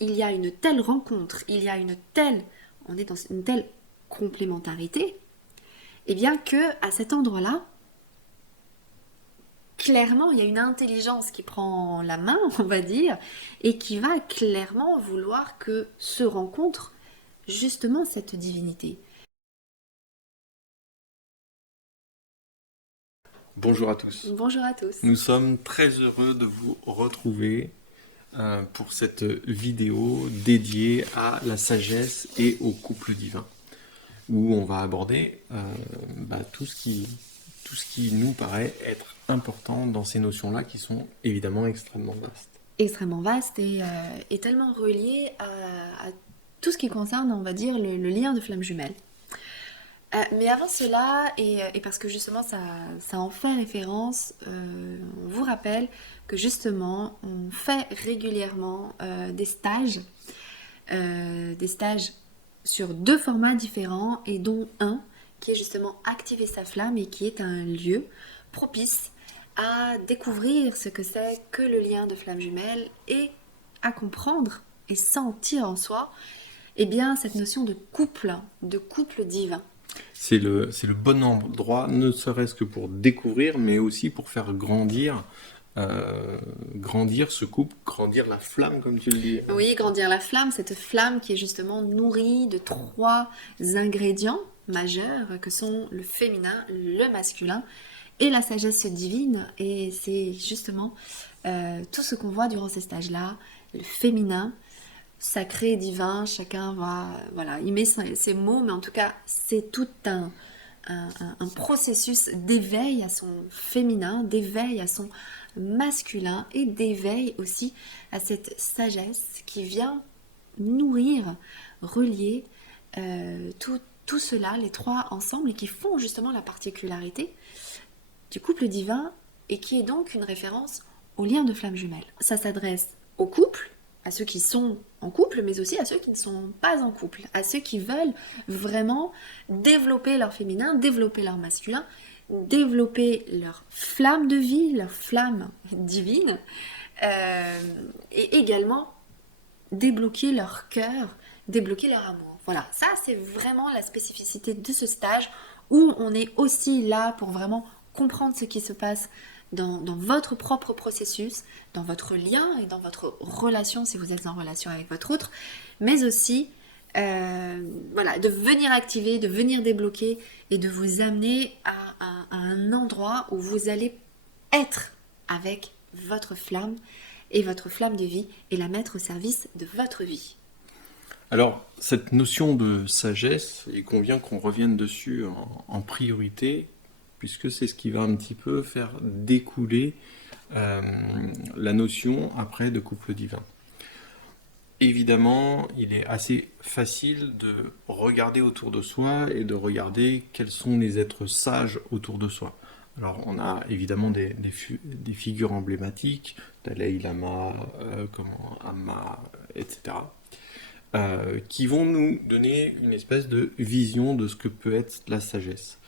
il y a une telle rencontre, on est dans une telle complémentarité, et bien que à cet endroit-là, clairement, il y a une intelligence qui prend la main, on va dire, et qui va clairement vouloir que se rencontre justement cette divinité. Bonjour à tous. Bonjour à tous. Nous sommes très heureux de vous retrouver pour cette vidéo dédiée à la sagesse et au couple divin, où on va aborder tout ce qui nous paraît être important dans ces notions-là qui sont évidemment extrêmement vastes. Extrêmement vaste et tellement relié à tout ce qui concerne, on va dire, le lien de flamme jumelle. Mais avant cela, et parce que justement ça en fait référence, on vous rappelle que justement on fait régulièrement des stages sur deux formats différents et dont un qui est justement activer sa flamme et qui est un lieu propice à découvrir ce que c'est que le lien de flamme jumelle et à comprendre et sentir en soi eh bien, cette notion de couple divin. C'est le bon endroit, ne serait-ce que pour découvrir, mais aussi pour faire grandir ce couple, grandir la flamme, comme tu le dis. Oui, grandir la flamme, cette flamme qui est justement nourrie de trois ingrédients majeurs que sont le féminin, le masculin et la sagesse divine. Et c'est justement tout ce qu'on voit durant ces stages-là, le féminin, sacré, divin, chacun va, voilà, il met ses mots, mais en tout cas, c'est tout un processus d'éveil à son féminin, d'éveil à son masculin et d'éveil aussi à cette sagesse qui vient nourrir, relier tout cela, les trois ensemble, et qui font justement la particularité du couple divin et qui est donc une référence au lien de flamme jumelle. Ça s'adresse au couple, à ceux qui sont en couple, mais aussi à ceux qui ne sont pas en couple, à ceux qui veulent vraiment développer leur féminin, développer leur masculin, développer leur flamme de vie, leur flamme divine, et également débloquer leur cœur, débloquer leur amour. Voilà, ça c'est vraiment la spécificité de ce stage où on est aussi là pour vraiment comprendre ce qui se passe dans votre propre processus, dans votre lien et dans votre relation si vous êtes en relation avec votre autre, mais aussi voilà, de venir activer, de venir débloquer et de vous amener à un endroit où vous allez être avec votre flamme et votre flamme de vie et la mettre au service de votre vie. Alors, cette notion de sagesse, il convient qu'on revienne dessus en priorité, puisque c'est ce qui va un petit peu faire découler euh, la notion après de couple divin. Évidemment, il est assez facile de regarder autour de soi et de regarder quels sont les êtres sages autour de soi. Alors, on a évidemment des figures emblématiques, Dalai Lama, Amma, etc., qui vont nous donner une espèce de vision de ce que peut être la sagesse.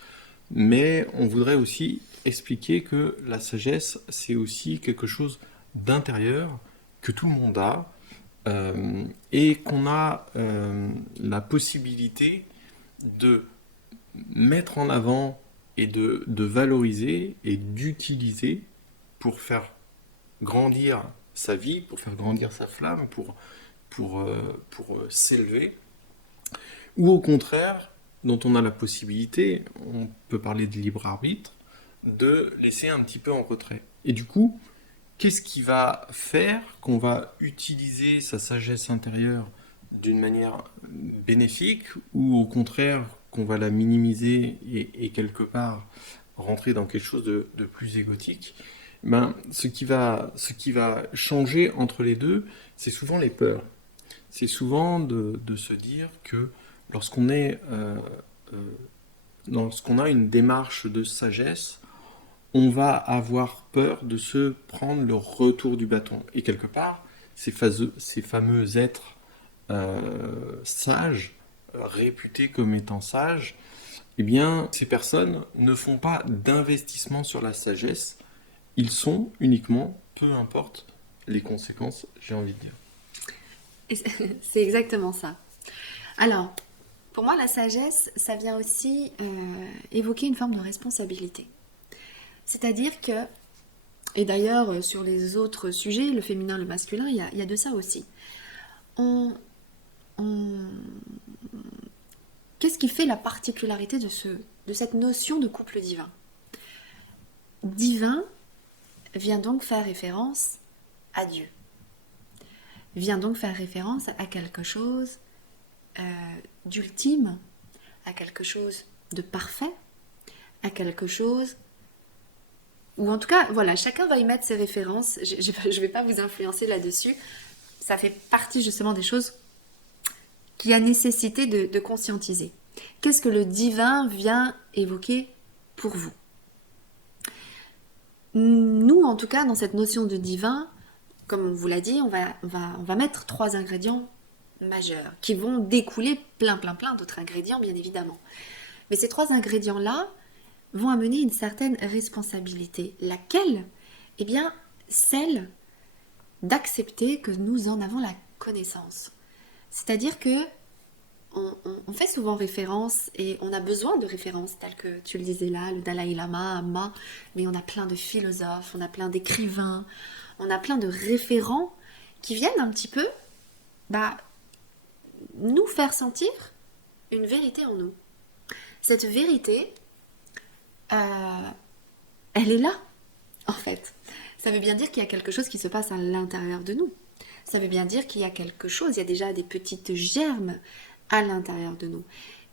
Mais on voudrait aussi expliquer que la sagesse, c'est aussi quelque chose d'intérieur que tout le monde a, et qu'on a la possibilité de mettre en avant et de valoriser et d'utiliser pour faire grandir sa vie, pour faire grandir sa flamme, pour s'élever, ou au contraire, dont on a la possibilité, on peut parler de libre arbitre, de laisser un petit peu en retrait. Et du coup, qu'est-ce qui va faire qu'on va utiliser sa sagesse intérieure d'une manière bénéfique ou au contraire qu'on va la minimiser et quelque part rentrer dans quelque chose de plus égotique? Ben, ce qui va changer entre les deux, c'est souvent les peurs. C'est souvent de se dire que lorsqu'on est, euh, lorsqu'on a une démarche de sagesse, on va avoir peur de se prendre le retour du bâton. Et quelque part, ces fameux êtres sages, réputés comme étant sages, eh bien, ces personnes ne font pas d'investissement sur la sagesse, ils sont uniquement, peu importe les conséquences, j'ai envie de dire. Et c'est exactement ça. Alors, pour moi, la sagesse, ça vient aussi évoquer une forme de responsabilité. C'est-à-dire que, et d'ailleurs sur les autres sujets, le féminin, le masculin, il y a de ça aussi. On, on- Qu'est-ce qui fait la particularité de cette notion de couple divin? Divin vient donc faire référence à Dieu, vient donc faire référence à quelque chose euh, d'ultime, à quelque chose de parfait, à quelque chose, ou en tout cas, voilà, chacun va y mettre ses références, je ne vais pas vous influencer là-dessus, ça fait partie justement des choses qui a nécessité de conscientiser. Qu'est-ce que le divin vient évoquer pour vous? Nous, en tout cas, dans cette notion de divin, comme on vous l'a dit, on va mettre 3 ingrédients majeurs qui vont découler plein d'autres ingrédients, bien évidemment. Mais ces 3 ingrédients-là vont amener une certaine responsabilité. Laquelle? Eh bien, celle d'accepter que nous en avons la connaissance. C'est-à-dire que on fait souvent référence et on a besoin de références telles que tu le disais là, le Dalai Lama, Amma, mais on a plein de philosophes, on a plein d'écrivains, on a plein de référents qui viennent un petit peu bah, nous faire sentir une vérité en nous. Cette vérité, elle est là, en fait. Ça veut bien dire qu'il y a quelque chose qui se passe à l'intérieur de nous. Ça veut bien dire qu'il y a quelque chose, il y a déjà des petites germes à l'intérieur de nous.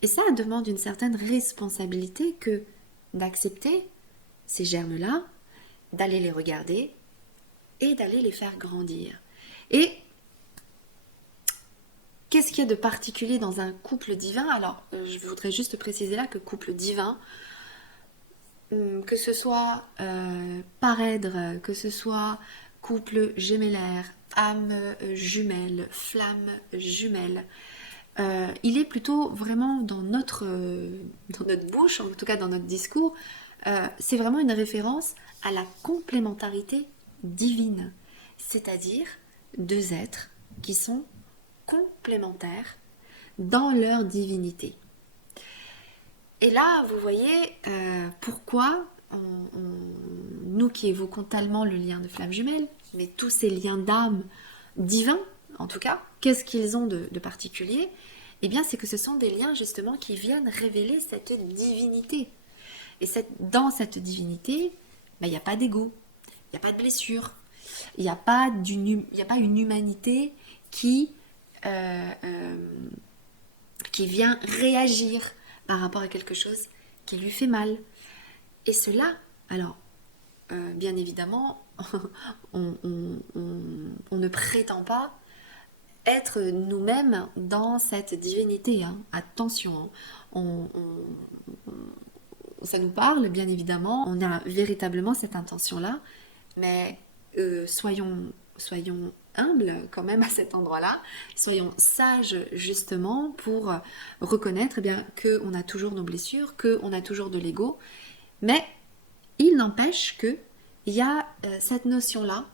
Et ça demande une certaine responsabilité que d'accepter ces germes-là, d'aller les regarder et d'aller les faire grandir. Et qu'est-ce qu'il y a de particulier dans un couple divin? Alors, je voudrais juste préciser là que couple divin, que ce soit parèdre, que ce soit couple gémellaire, âme jumelle, flamme jumelle, il est plutôt vraiment dans notre bouche, en tout cas dans notre discours, c'est vraiment une référence à la complémentarité divine, c'est-à-dire 2 êtres qui sont complémentaires dans leur divinité. Et là, vous voyez pourquoi nous qui évoquons tellement le lien de flamme jumelle, mais tous ces liens d'âme divins, en tout cas, qu'est-ce qu'ils ont de particulier? Eh bien, c'est que ce sont des liens justement qui viennent révéler cette divinité. Et dans cette divinité, ben, il n'y a pas d'ego, il n'y a pas de blessure, il n'y a pas une humanité euh, euh, qui vient réagir par rapport à quelque chose qui lui fait mal. Et cela, alors, bien évidemment, on ne prétend pas être nous-mêmes dans cette divinité. Hein. Attention, hein. Ça nous parle, bien évidemment. On a véritablement cette intention-là. Mais soyons humbles quand même à cet endroit-là. Soyons sages justement pour reconnaître eh bien, qu'on a toujours nos blessures, qu'on a toujours de l'ego. Mais il n'empêche qu'il y a cette notion-là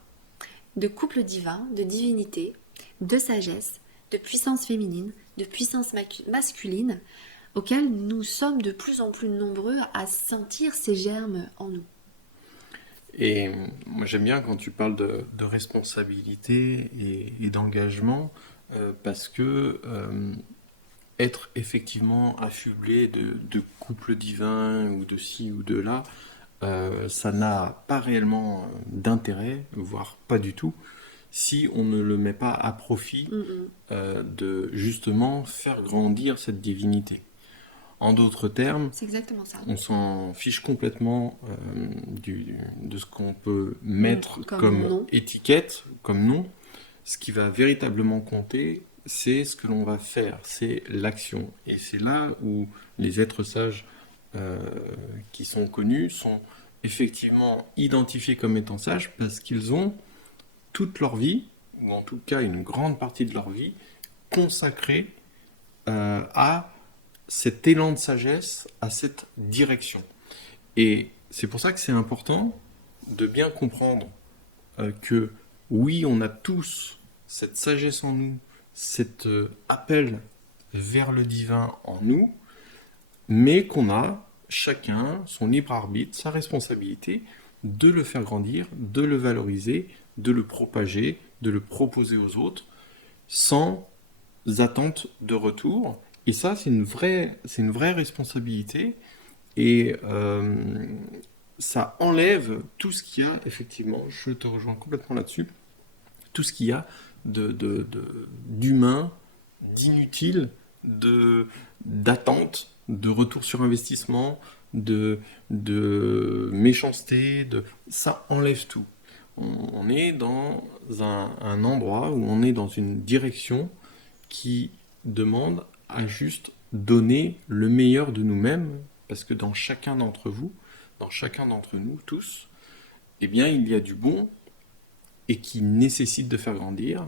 de couple divin, de divinité, de sagesse, de puissance féminine, de puissance masculine, auquel nous sommes de plus en plus nombreux à sentir ces germes en nous. Et moi j'aime bien quand tu parles de responsabilité et d'engagement, parce que être effectivement affublé de couples divins ou de ci ou de là, ça n'a pas réellement d'intérêt, voire pas du tout, si on ne le met pas à profit de justement faire grandir cette divinité. En d'autres termes, C'est exactement ça. on s'en fiche complètement de ce qu'on peut mettre comme nom. étiquette, comme nom. Ce qui va véritablement compter, c'est ce que l'on va faire, c'est l'action. Et c'est là où les êtres sages qui sont connus sont effectivement identifiés comme étant sages parce qu'ils ont toute leur vie, ou en tout cas une grande partie de leur vie, consacrée à cet élan de sagesse, à cette direction. Et c'est pour ça que c'est important de bien comprendre que oui, on a tous cette sagesse en nous, cet appel vers le divin en nous, mais qu'on a chacun son libre arbitre, sa responsabilité de le faire grandir, de le valoriser, de le propager, de le proposer aux autres, sans attente de retour. Et ça, c'est une vraie responsabilité. Et ça enlève tout ce qu'il y a, effectivement, je te rejoins complètement là-dessus, tout ce qu'il y a d'humain, d'inutile, d'attente, de retour sur investissement, de méchanceté, ça enlève tout. On est dans un endroit où on est dans une direction qui demande à juste donner le meilleur de nous-mêmes, parce que dans chacun d'entre vous, dans chacun d'entre nous tous, eh bien, il y a du bon et qui nécessite de faire grandir,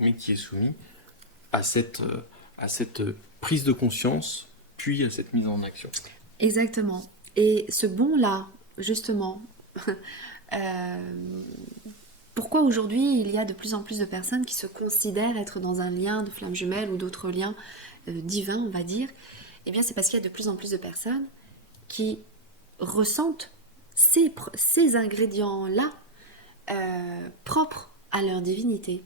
mais qui est soumis à cette prise de conscience, puis à cette mise en action. Exactement. Et ce bon-là, justement, pourquoi aujourd'hui il y a de plus en plus de personnes qui se considèrent être dans un lien de flamme jumelle ou d'autres liens divins, on va dire? Eh bien, c'est parce qu'il y a de plus en plus de personnes qui ressentent ces ingrédients-là propres à leur divinité.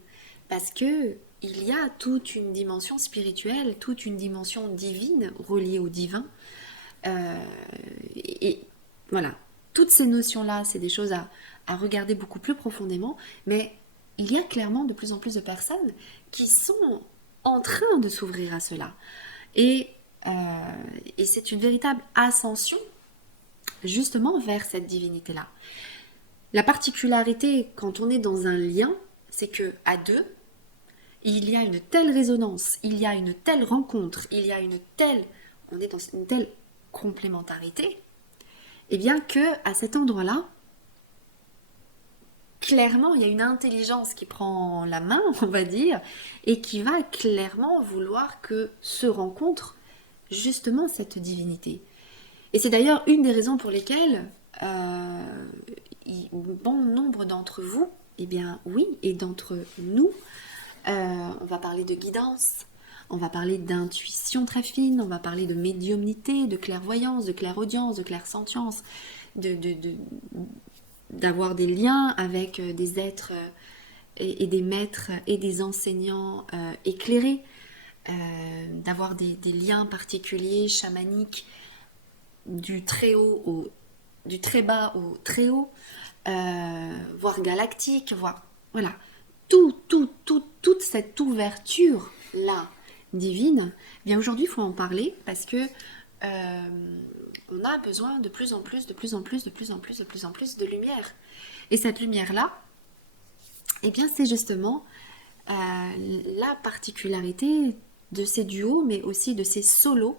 Parce que il y a toute une dimension spirituelle, toute une dimension divine reliée au divin. Et voilà, toutes ces notions-là, c'est des choses à regarder beaucoup plus profondément, mais il y a clairement de plus en plus de personnes qui sont en train de s'ouvrir à cela. Et c'est une véritable ascension justement vers cette divinité-là. La particularité quand on est dans un lien, c'est que à deux, il y a une telle résonance, il y a une telle rencontre, on est dans une telle complémentarité, et bien que à cet endroit-là, clairement, il y a une intelligence qui prend la main, on va dire, et qui va clairement vouloir que se rencontre justement cette divinité. Et c'est d'ailleurs une des raisons pour lesquelles bon nombre d'entre vous, eh bien oui, et d'entre nous, on va parler de guidance, on va parler d'intuition très fine, on va parler de médiumnité, de clairvoyance, de clairaudience, de clairsentience, d'avoir des liens avec des êtres et des maîtres et des enseignants éclairés, d'avoir des liens particuliers, chamaniques, du très bas au très haut, voire galactique, voire voilà, toute cette ouverture là divine. Eh bien aujourd'hui, il faut en parler parce que on a besoin de plus en plus de lumière. Et cette lumière là, eh bien c'est justement la particularité de ces duos, mais aussi de ces solos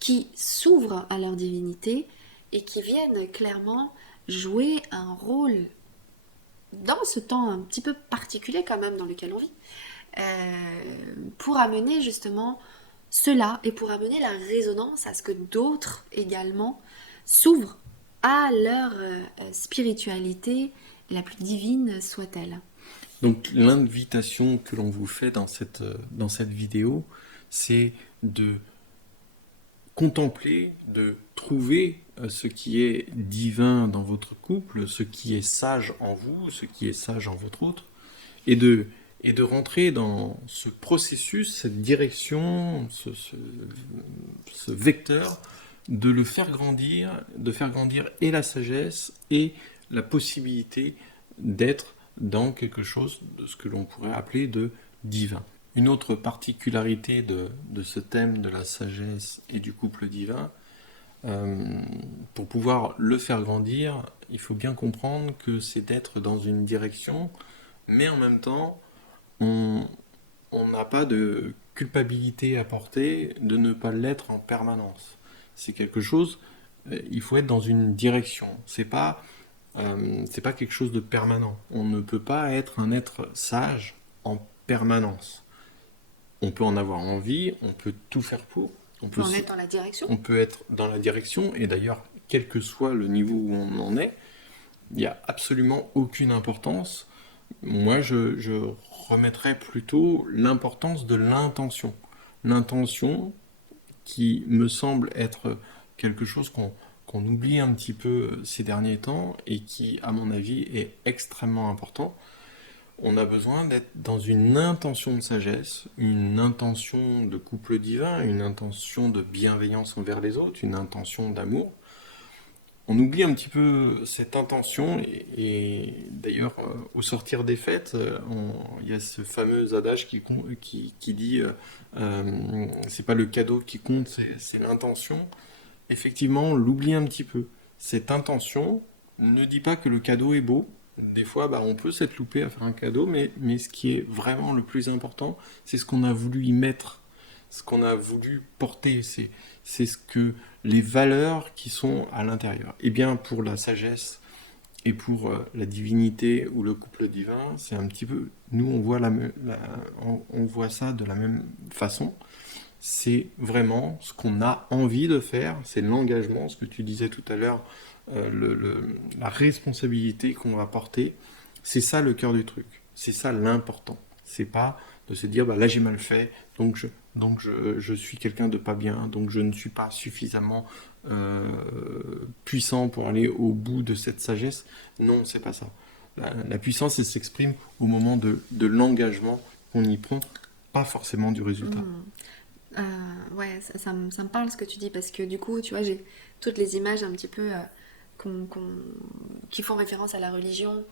qui s'ouvrent à leur divinité et qui viennent clairement jouer un rôle dans ce temps un petit peu particulier quand même dans lequel on vit, pour amener justement cela et pour amener la résonance à ce que d'autres également s'ouvrent à leur spiritualité la plus divine soit-elle. Donc l'invitation que l'on vous fait dans cette vidéo, c'est de contempler, de trouver ce qui est divin dans votre couple, ce qui est sage en vous, ce qui est sage en votre autre, et de rentrer dans ce processus, cette direction, ce vecteur, de le faire grandir, de faire grandir et la sagesse et la possibilité d'être dans quelque chose de ce que l'on pourrait appeler de divin. Une autre particularité de ce thème de la sagesse et du couple divin, pour pouvoir le faire grandir, il faut bien comprendre que c'est d'être dans une direction, mais en même temps, on n'a pas de culpabilité à porter de ne pas l'être en permanence. C'est quelque chose, il faut être dans une direction. C'est pas quelque chose de permanent. On ne peut pas être un être sage en permanence. On peut en avoir envie, on peut tout faire pour. On peut être dans la direction. On peut être dans la direction, et d'ailleurs, quel que soit le niveau où on en est, il n'y a absolument aucune importance Moi, je remettrais plutôt l'importance de l'intention. L'intention qui me semble être quelque chose qu'on oublie un petit peu ces derniers temps et qui, à mon avis, est extrêmement important. On a besoin d'être dans une intention de sagesse, une intention de couple divin, une intention de bienveillance envers les autres, une intention d'amour. On oublie un petit peu cette intention et d'ailleurs au sortir des fêtes, il y a ce fameux adage qui dit c'est pas le cadeau qui compte, c'est l'intention. Effectivement, on l'oublie un petit peu. Cette intention ne dit pas que le cadeau est beau. Des fois, bah, on peut s'être loupé à faire un cadeau, mais ce qui est vraiment le plus important, c'est ce qu'on a voulu y mettre, ce qu'on a voulu porter, c'est ce que les valeurs qui sont à l'intérieur. Et bien pour la sagesse et pour la divinité ou le couple divin, c'est un petit peu, nous on voit on voit ça de la même façon. C'est vraiment ce qu'on a envie de faire, c'est l'engagement, ce que tu disais tout à l'heure, la responsabilité qu'on va porter. C'est ça le cœur du truc, c'est ça l'important. C'est pas de se dire bah là j'ai mal fait, je suis quelqu'un de pas bien, donc je ne suis pas suffisamment euh, puissant pour aller au bout de cette sagesse. Non, c'est pas ça. La puissance, elle s'exprime au moment de l'engagement qu'on y prend, pas forcément du résultat. Hmm. Ouais, ça me parle ce que tu dis parce que du coup, tu vois, j'ai toutes les images un petit peu qui font référence à la religion.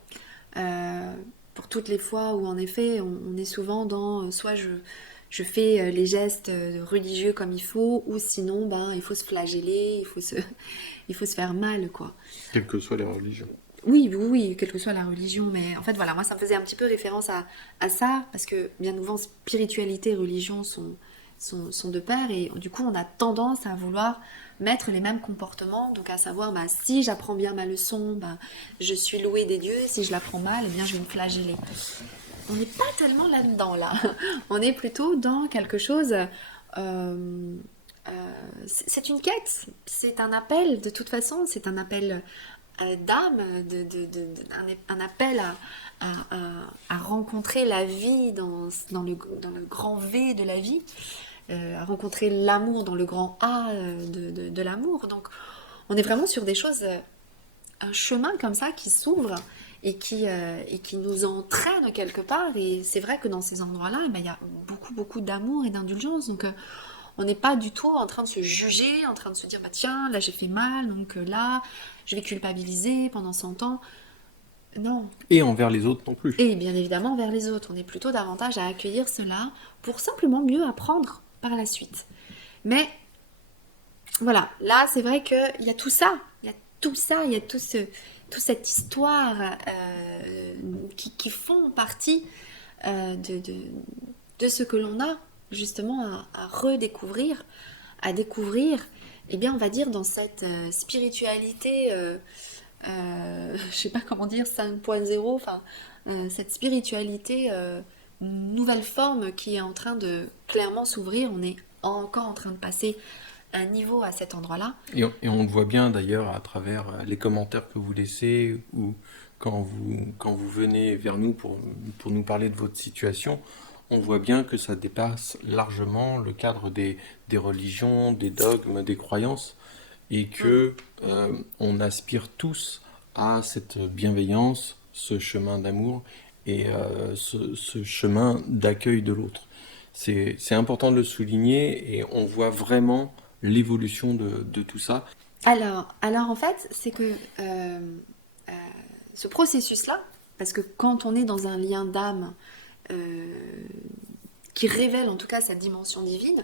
euh, pour toutes les fois où en effet on est souvent dans soit je fais les gestes religieux comme il faut, ou sinon ben il faut se flageller, il faut se faire mal quoi. Quelles que soient les religions. Oui, oui, oui, quelle que soit la religion, mais en fait voilà, moi ça me faisait un petit peu référence à ça, parce que bien souvent spiritualité et religion sont de pair, et du coup on a tendance à vouloir mettre les mêmes comportements, donc à savoir bah, si j'apprends bien ma leçon, bah, je suis louée des dieux, si je l'apprends mal, eh bien je vais me flageller. On n'est pas tellement là-dedans là, on est plutôt dans quelque chose... c'est une quête, c'est un appel de toute façon, c'est un appel d'âme, un appel à rencontrer la vie dans le grand V de la vie, à rencontrer l'amour dans le grand A de l'amour. Donc on est vraiment sur des choses, un chemin comme ça qui s'ouvre et qui nous entraîne quelque part. Et c'est vrai que dans ces endroits-là, eh ben, il y a beaucoup, beaucoup d'amour et d'indulgence. Donc on n'est pas du tout en train de se juger, en train de se dire, bah tiens, là j'ai fait mal, donc là, je vais culpabiliser pendant 100 ans. Non. Et envers les autres non plus. Et bien évidemment vers les autres, on est plutôt davantage à accueillir cela pour simplement mieux apprendre par la suite. Mais voilà, là c'est vrai qu'il y a tout ça, il y a tout ça, il y a toute cette histoire qui font partie de ce que l'on a justement à redécouvrir, à découvrir, eh bien on va dire dans cette spiritualité, je sais pas comment dire, 5.0, enfin cette spiritualité nouvelle forme qui est en train de clairement s'ouvrir, on est encore en train de passer un niveau à cet endroit-là. Et on le voit bien d'ailleurs à travers les commentaires que vous laissez ou quand vous venez vers nous pour nous parler de votre situation, on voit bien que ça dépasse largement le cadre des religions, des dogmes, des croyances et Mm. que on aspire tous à cette bienveillance, ce chemin d'amour et ce chemin d'accueil de l'autre. C'est important de le souligner et on voit vraiment l'évolution de tout ça. Alors en fait, c'est que euh, ce processus-là, parce que quand on est dans un lien d'âme euh, qui révèle en tout cas cette dimension divine,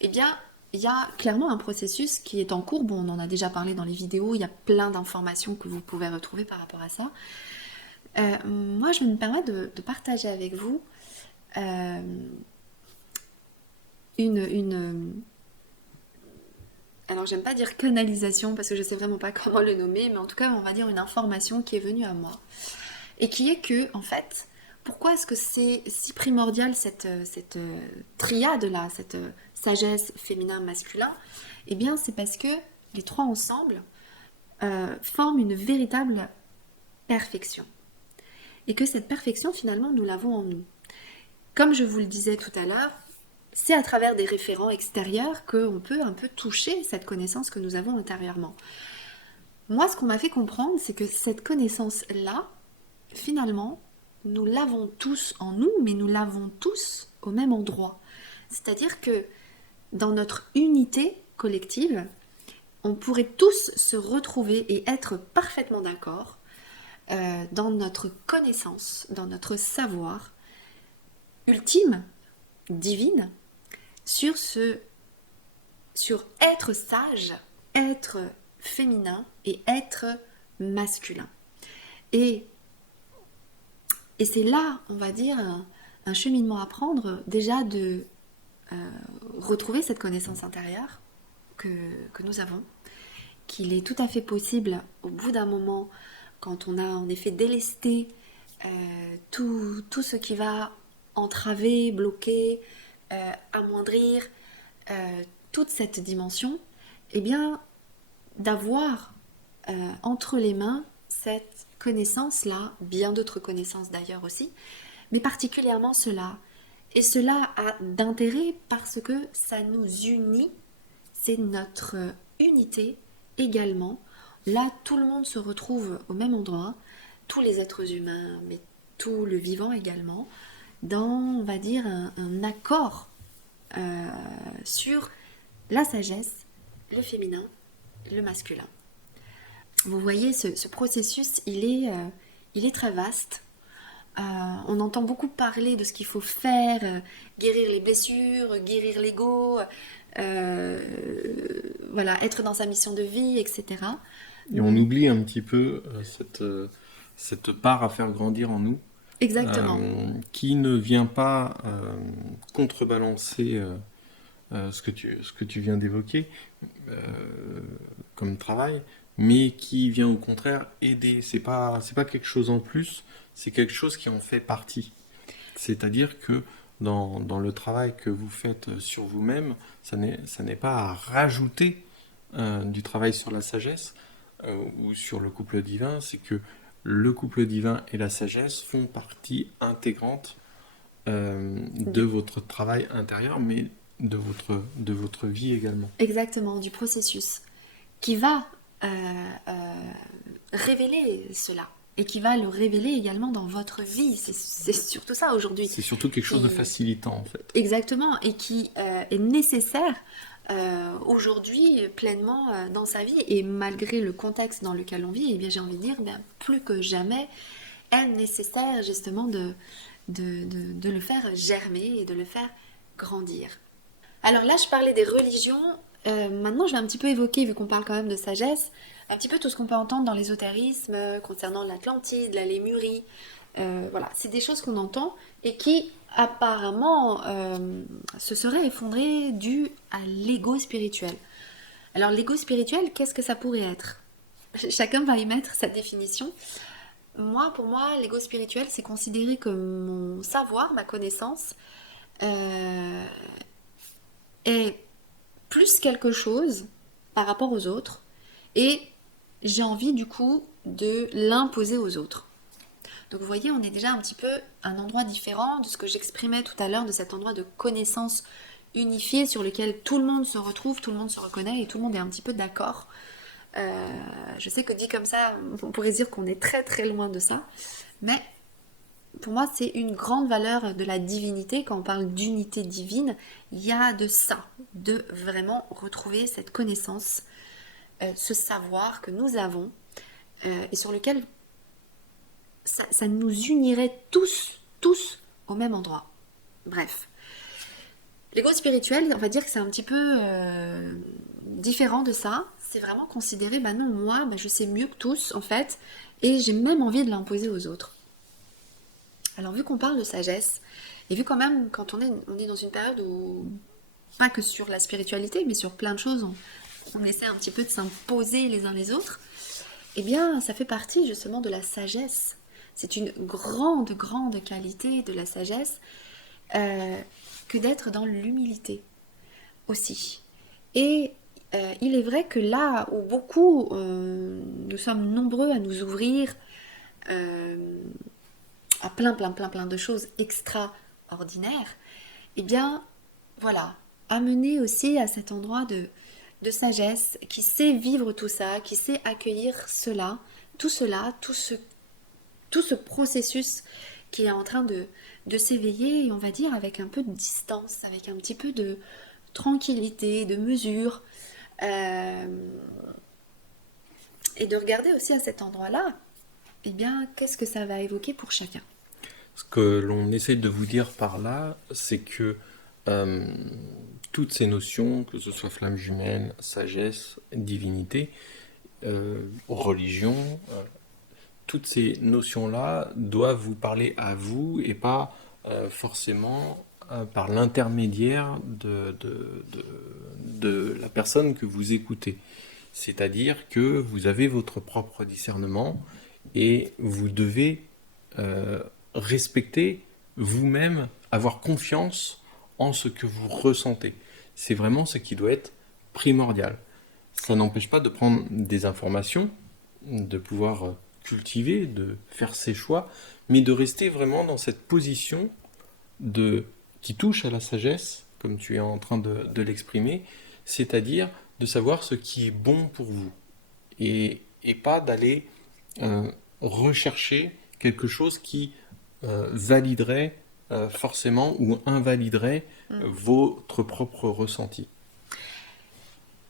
eh bien, il y a clairement un processus qui est en cours. Bon, on en a déjà parlé dans les vidéos, il y a plein d'informations que vous pouvez retrouver par rapport à ça. Moi, je vais me permettre de partager avec vous euh, une... Alors, j'aime pas dire canalisation parce que je sais vraiment pas comment le nommer, mais en tout cas, on va dire une information qui est venue à moi. Et qui est que, en fait, pourquoi est-ce que c'est si primordial cette triade-là, cette sagesse féminin-masculin? Eh bien, c'est parce que les trois ensemble forment une véritable perfection. et que cette perfection, finalement, nous l'avons en nous. Comme je vous le disais tout à l'heure, c'est à travers des référents extérieurs qu'on peut un peu toucher cette connaissance que nous avons intérieurement. Moi, ce qu'on m'a fait comprendre, c'est que cette connaissance-là, finalement, nous l'avons tous en nous, mais nous l'avons tous au même endroit. C'est-à-dire que dans notre unité collective, on pourrait tous se retrouver et être parfaitement d'accord dans notre connaissance, dans notre savoir ultime, divine, sur être sage, être féminin et être masculin. Et c'est là, on va dire, un cheminement à prendre, déjà de retrouver cette connaissance intérieure que nous avons, qu'il est tout à fait possible au bout d'un moment, quand on a en effet délesté tout ce qui va entraver, bloquer, amoindrir toute cette dimension, eh bien, d'avoir entre les mains cette connaissance-là, bien d'autres connaissances d'ailleurs aussi, mais particulièrement cela. Et cela a d'intérêt parce que ça nous unit, c'est notre unité également. Là, tout le monde se retrouve au même endroit, tous les êtres humains, mais tout le vivant également, dans, on va dire, un accord sur la sagesse, le féminin, le masculin. Vous voyez, ce processus, il est très vaste. On entend beaucoup parler de ce qu'il faut faire, guérir les blessures, guérir l'ego, voilà, être dans sa mission de vie, etc. Et on oublie un petit peu cette part à faire grandir en nous, Exactement. qui ne vient pas contrebalancer ce que tu viens d'évoquer comme travail, mais qui vient au contraire aider. C'est pas quelque chose en plus, c'est quelque chose qui en fait partie. C'est-à-dire que dans le travail que vous faites sur vous-même, ça n'est pas à rajouter du travail sur la sagesse ou sur le couple divin, c'est que le couple divin et la sagesse font partie intégrante de votre travail intérieur, mais de votre vie également. Exactement, du processus qui va révéler cela et qui va le révéler également dans votre vie. C'est surtout ça aujourd'hui. C'est surtout quelque chose de Et- facilitant en fait. Exactement, et qui est nécessaire aujourd'hui pleinement dans sa vie. Et malgré le contexte dans lequel on vit, eh bien, j'ai envie de dire, bien, plus que jamais, est nécessaire justement de le faire germer et de le faire grandir. Alors là, je parlais des religions. Maintenant, je vais un petit peu évoquer, vu qu'on parle quand même de sagesse, un petit peu tout ce qu'on peut entendre dans l'ésotérisme concernant l'Atlantide, la Lémurie. Voilà, c'est des choses qu'on entend et qui apparemment se seraient effondrées dû à l'ego spirituel. Alors l'ego spirituel, qu'est-ce que ça pourrait être? Chacun va y mettre sa définition. Moi, pour moi, l'ego spirituel, c'est considéré comme mon savoir, ma connaissance, euh, est plus quelque chose par rapport aux autres et j'ai envie du coup de l'imposer aux autres. Donc vous voyez, on est déjà un petit peu à un endroit différent de ce que j'exprimais tout à l'heure, de cet endroit de connaissance unifiée sur lequel tout le monde se retrouve, tout le monde se reconnaît et tout le monde est un petit peu d'accord. Je sais que dit comme ça, on pourrait dire qu'on est très très loin de ça, mais pour moi c'est une grande valeur de la divinité. Quand on parle d'unité divine, il y a de ça, de vraiment retrouver cette connaissance, ce savoir que nous avons et sur lequel ça nous unirait tous au même endroit. Bref. L'ego spirituel, on va dire que c'est un petit peu différent de ça. C'est vraiment considérer, bah non, moi, bah, je sais mieux que tous, en fait, et j'ai même envie de l'imposer aux autres. Alors, vu qu'on parle de sagesse, et vu quand même, quand on est dans une période où, pas que sur la spiritualité, mais sur plein de choses, on essaie un petit peu de s'imposer les uns les autres, eh bien, ça fait partie justement de la sagesse. C'est une grande qualité de la sagesse que d'être dans l'humilité aussi. Et il est vrai que là où beaucoup, nous sommes nombreux à nous ouvrir à plein de choses extraordinaires, eh bien, voilà, amener aussi à cet endroit de sagesse, qui sait vivre tout ça, qui sait accueillir cela, tout ce processus qui est en train de s'éveiller, et on va dire avec un peu de distance, avec un petit peu de tranquillité, de mesure, euh, et de regarder aussi à cet endroit-là, eh bien, qu'est-ce que ça va évoquer pour chacun. Ce que l'on essaie de vous dire par là, c'est que euh, toutes ces notions, que ce soit flamme jumelle, sagesse, divinité, religion, toutes ces notions-là doivent vous parler à vous et pas forcément par l'intermédiaire de la personne que vous écoutez. C'est-à-dire que vous avez votre propre discernement et vous devez euh, respecter vous-même, avoir confiance en ce que vous ressentez. C'est vraiment ce qui doit être primordial. Ça n'empêche pas de prendre des informations, de pouvoir cultiver, de faire ses choix, mais de rester vraiment dans cette position de qui touche à la sagesse, comme tu es en train de l'exprimer, c'est-à-dire de savoir ce qui est bon pour vous et pas d'aller euh, rechercher quelque chose qui validerait forcément ou invaliderait votre propre ressenti.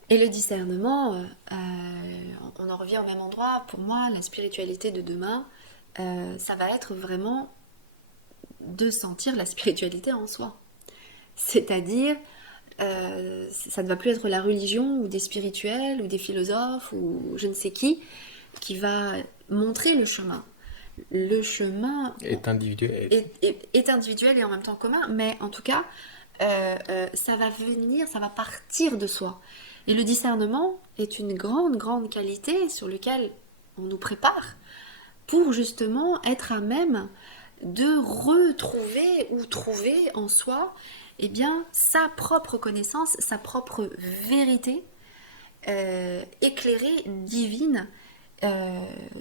Et le discernement, on en revient au même endroit. Pour moi, la spiritualité de demain, ça va être vraiment de sentir la spiritualité en soi. C'est-à-dire, ça ne va plus être la religion ou des spirituels ou des philosophes ou je ne sais qui va montrer le chemin. Le chemin Est individuel. est individuel et en même temps commun, mais en tout cas, ça va venir, ça va partir de soi. Et le discernement est une grande qualité sur laquelle on nous prépare pour justement être à même de retrouver ou trouver en soi eh bien, sa propre connaissance, sa propre vérité éclairée, divine,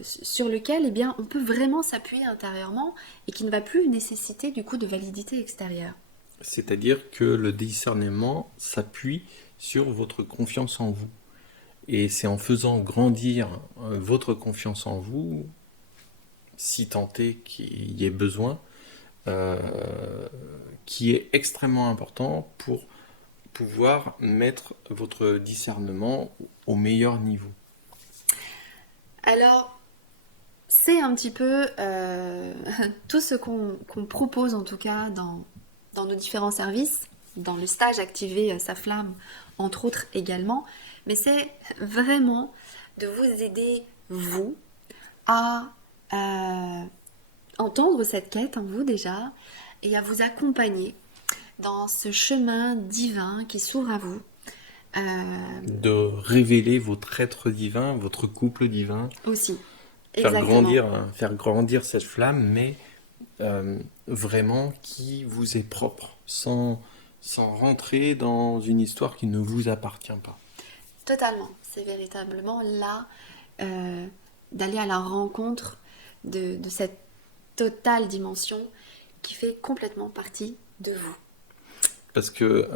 sur lequel eh bien, on peut vraiment s'appuyer intérieurement et qui ne va plus nécessiter du coup de validité extérieure. C'est-à-dire que le discernement s'appuie sur votre confiance en vous. Et c'est en faisant grandir votre confiance en vous, si tant est qu'il y ait besoin, euh, qui est extrêmement important pour pouvoir mettre votre discernement au meilleur niveau. Alors, c'est un petit peu tout ce qu'on propose en tout cas dans nos différents services, dans le stage Activer sa flamme, entre autres également, mais c'est vraiment de vous aider, vous, à entendre cette quête en vous déjà et à vous accompagner dans ce chemin divin qui s'ouvre à vous. De révéler votre être divin, votre couple divin, Aussi, faire exactement. faire grandir cette flamme, mais vraiment qui vous est propre, sans rentrer dans une histoire qui ne vous appartient pas. Totalement. C'est véritablement là d'aller à la rencontre de cette totale dimension qui fait complètement partie de vous. Parce que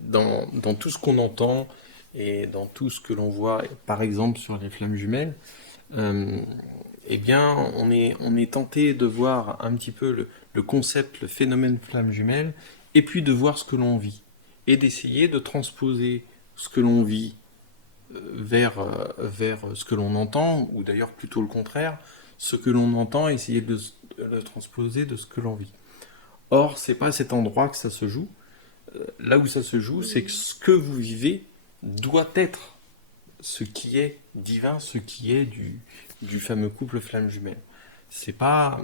dans tout ce qu'on entend et dans tout ce que l'on voit, par exemple sur les flammes jumelles, euh, eh bien, on est tenté de voir un petit peu le concept, le phénomène flamme jumelle, et puis de voir ce que l'on vit, et d'essayer de transposer ce que l'on vit vers ce que l'on entend, ou d'ailleurs plutôt le contraire, ce que l'on entend, essayer de le transposer de ce que l'on vit. Or, c'est pas à cet endroit que ça se joue. Là où ça se joue, c'est que ce que vous vivez doit être ce qui est divin, ce qui est du fameux couple flamme jumelle. C'est pas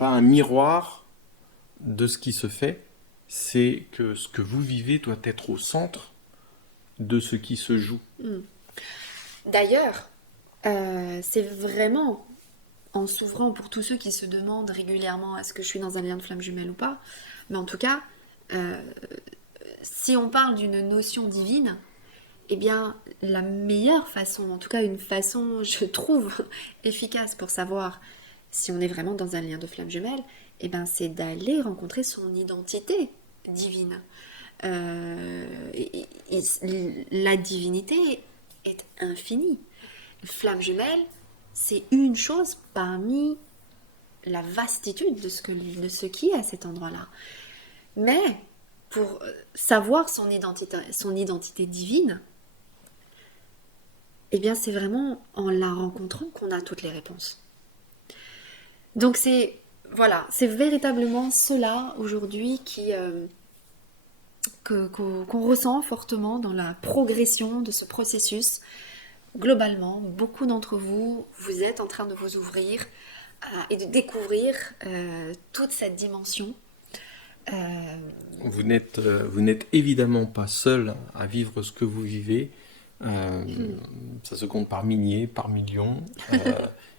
un miroir de ce qui se fait, c'est que ce que vous vivez doit être au centre de ce qui se joue. D'ailleurs, c'est vraiment en s'ouvrant pour tous ceux qui se demandent régulièrement est-ce que je suis dans un lien de flamme jumelle ou pas, mais en tout cas, euh, si on parle d'une notion divine, eh bien, la meilleure façon, en tout cas une façon, je trouve, efficace pour savoir si on est vraiment dans un lien de flamme jumelle, eh ben, c'est d'aller rencontrer son identité divine. La divinité est infinie. Flamme jumelle, c'est une chose parmi la vastitude de ce qui est à cet endroit-là. Mais pour savoir son identité divine, eh bien c'est vraiment en la rencontrant qu'on a toutes les réponses. Donc c'est véritablement cela aujourd'hui qu'on ressent fortement dans la progression de ce processus. Globalement, beaucoup d'entre vous, vous êtes en train de vous ouvrir et de découvrir toute cette dimension. Vous n'êtes évidemment pas seul à vivre ce que vous vivez. Ça se compte par milliers, par millions.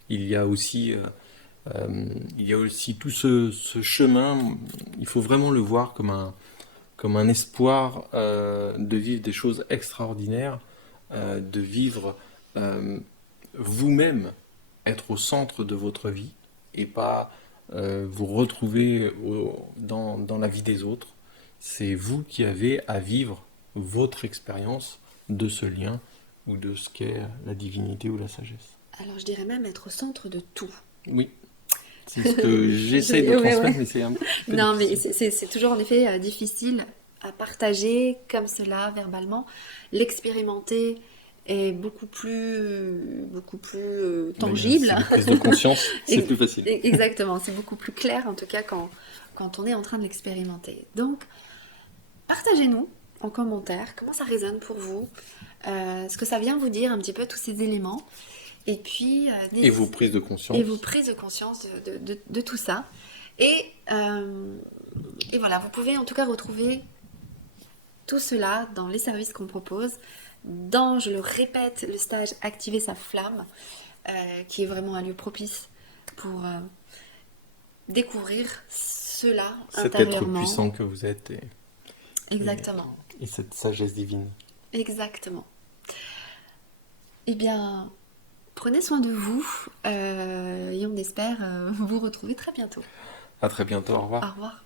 Il y a aussi tout ce chemin. Il faut vraiment le voir comme un espoir de vivre des choses extraordinaires, de vivre vous-même, être au centre de votre vie et pas vous retrouver dans la vie des autres. C'est vous qui avez à vivre votre expérience de ce lien ou de ce qu'est la divinité ou la sagesse. Alors je dirais même être au centre de tout. Oui, c'est ce que j'essaye de transmettre, mais c'est un peu non, mais difficile. c'est toujours en effet difficile à partager comme cela verbalement. L'expérimenter est beaucoup plus tangible. C'est des prises de conscience, c'est plus facile. Exactement, c'est beaucoup plus clair en tout cas quand on est en train de l'expérimenter. Donc, partagez-nous en commentaire comment ça résonne pour vous, ce que ça vient vous dire un petit peu tous ces éléments. Et puis, et vos prises de conscience. Et vos prises de conscience de tout ça. Et voilà, vous pouvez en tout cas retrouver tout cela dans les services qu'on propose, dans, je le répète, le stage Activer sa flamme, qui est vraiment un lieu propice pour découvrir cela intérieurement. Cet être puissant que vous êtes. Exactement. Et cette sagesse divine. Exactement. Eh bien, prenez soin de vous et on espère vous retrouver très bientôt. À très bientôt, au revoir. Au revoir.